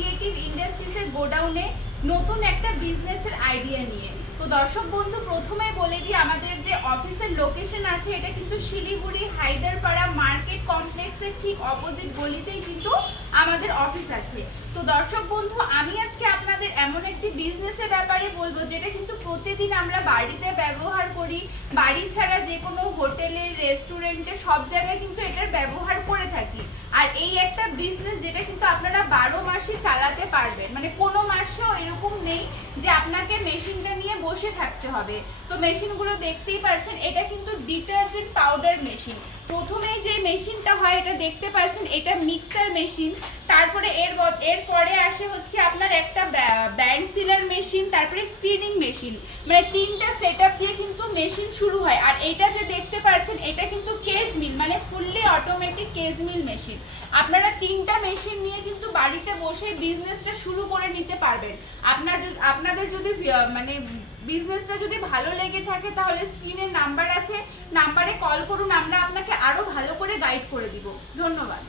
Creative ইন্ডাস্ট্রিজের গোডাউনে নতুন একটা বিজনেসের আইডিয়া নিয়ে। তো দর্শক বন্ধু, প্রথমেই বলে দিই আমাদের যে অফিসের লোকেশন আছে এটা কিন্তু শিলিগুড়ি হায়দারপাড়া মার্কেট কমপ্লেক্সের ঠিক অপোজিট গলিতেই কিন্তু আমাদের অফিস আছে। তো দর্শক বন্ধু, আমি আজকে আপনাদের এমন একটি বিজনেসের ব্যাপারে বলবো যেটা কিন্তু প্রতিদিন আমরা বাড়িতে ব্যবহার করি, বাড়ি ছাড়া যে কোনো হোটেলে রেস্টুরেন্টে সব জায়গায় কিন্তু এটার ব্যবহার করে থাকি। আর এই একটা বিজনেস যেটা কিন্তু আপনারা 12 মাসই চালাতে পারবেন, মানে কোনো মাসেও এরকম নেই যে আপনাকে মেশিনটা নিয়ে বসে থাকতে হবে। তো মেশিনগুলো দেখতেই পাচ্ছেন, এটা কিন্তু ডিটারজেন্ট পাউডার মেশিন। প্রথমেই যে মেশিনটা হয় এটা দেখতে পাচ্ছেন, এটা মিক্সার মেশিন। তারপরে এরপরে আসে হচ্ছে আপনার একটা ব্যান্ড সিলার মেশিন, তারপরে স্ক্রিনিং মেশিন, মানে 3টা সেটআপ দিয়ে কিন্তু মেশিন শুরু হয়। আর এটা যে দেখতে পাচ্ছেন এটা কিন্তু কেজ মিল, মানে fully automatic cage mill machine. আপনারা 3টা মেশিন নিয়ে কিন্তু বাড়িতে বসে বিজনেসটা শুরু করে নিতে পারবেন। আপনাদের যদি মানে বিজনেসটা যদি ভালো লেগে থাকে তাহলে স্ক্রিনে নাম্বার আছে, নাম্বারে কল করুন, আমরা আপনাকে আরো ভালো করে গাইড করে দিব। ধন্যবাদ।